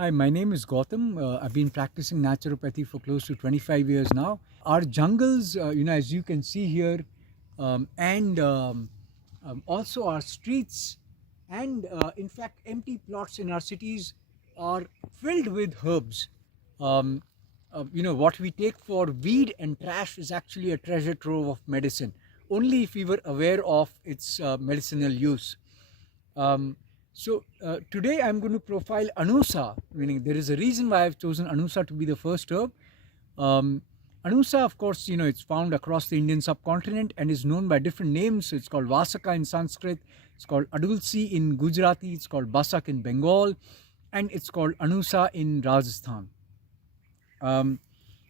Hi, my name is Gautam. I've been practicing naturopathy for close to 25 years now. Our jungles, as you can see here, and also our streets, and in fact, empty plots in our cities are filled with herbs. Um, what we take for weed and trash is actually a treasure trove of medicine, only if we were aware of its medicinal use. Today I'm going to profile Anusa, meaning there is a reason why I've chosen Anusa to be the first herb. Um, Anusa, of course, it's found across the Indian subcontinent and is known by different names. So it's called Vasaka in Sanskrit, it's called Adulsi in Gujarati, it's called Basak in Bengal, and it's called Anusa in Rajasthan. Um,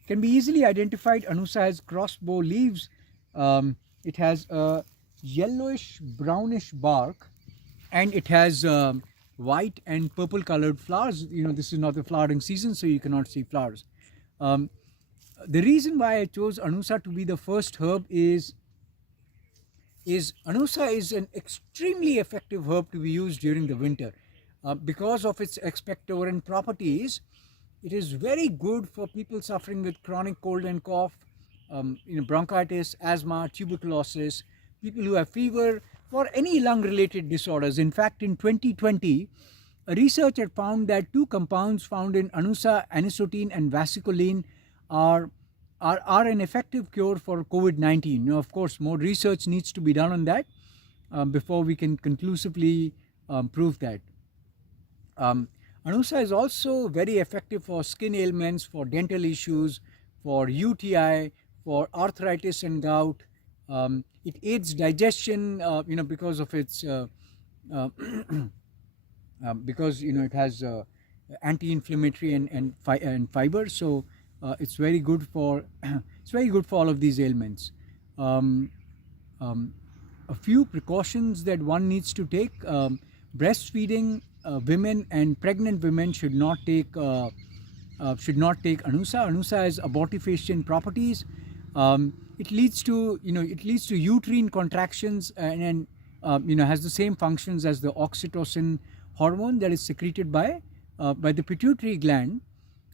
can be easily identified. Anusa has crossbow leaves. It has a yellowish brownish bark, and it has white and purple colored flowers. This is not the flowering season, so you cannot see flowers. Um, the reason why I chose Anusa to be the first herb is Anusa is an extremely effective herb to be used during the winter. Because of its expectorant properties, it is very good for people suffering with chronic cold and cough, bronchitis, asthma, tuberculosis, people who have fever, for any lung related disorders. In fact, in 2020, a research had found that two compounds found in Anusa, anisotine and vasicoline, are an effective cure for COVID-19. Now, of course, more research needs to be done on that before we can conclusively prove that. Anusa is also very effective for skin ailments, for dental issues, for UTI, for arthritis and gout. It aids digestion, because of its because it has anti-inflammatory and fiber. So it's very good for it's very good for all of these ailments. Um, a few precautions that one needs to take: breastfeeding women and pregnant women should not take Anusa. Anusa has abortifacient properties. It leads to uterine contractions, and has the same functions as the oxytocin hormone that is secreted by the pituitary gland.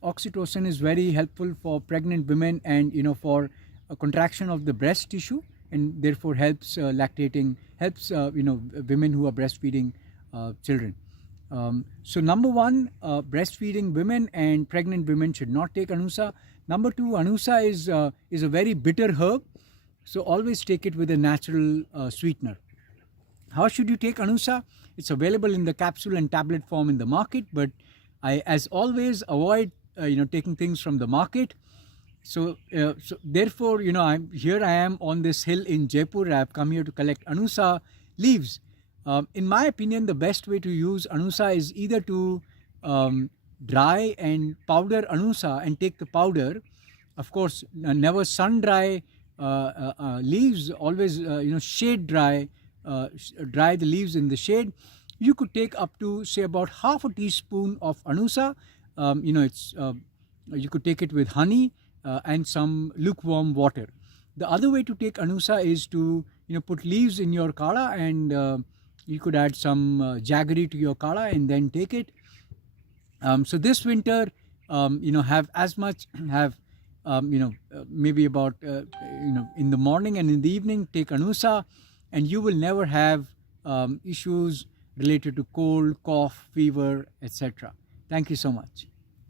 Oxytocin is very helpful for pregnant women, and for a contraction of the breast tissue, and therefore helps women who are breastfeeding children. So number one, breastfeeding women and pregnant women should not take Anusa. Number two, Anusa is a very bitter herb, so always take it with a natural sweetener. How should you take Anusa? It's available in the capsule and tablet form in the market, but I, as always, avoid taking things from the market. So therefore, I am on this hill in Jaipur. I have come here to collect Anusa leaves. In my opinion, the best way to use Anusa is either to dry and powder Anusa and take the powder. Of course, never sun dry leaves. Always, shade dry. Dry the leaves in the shade. You could take up to, say, about half a teaspoon of Anusa. You could take it with honey and some lukewarm water. The other way to take Anusa is to put leaves in your kala, and you could add some jaggery to your kala and then take it. So this winter, have as much have maybe about in the morning and in the evening take Anusa, and you will never have issues related to cold, cough, fever, etc. Thank you so much.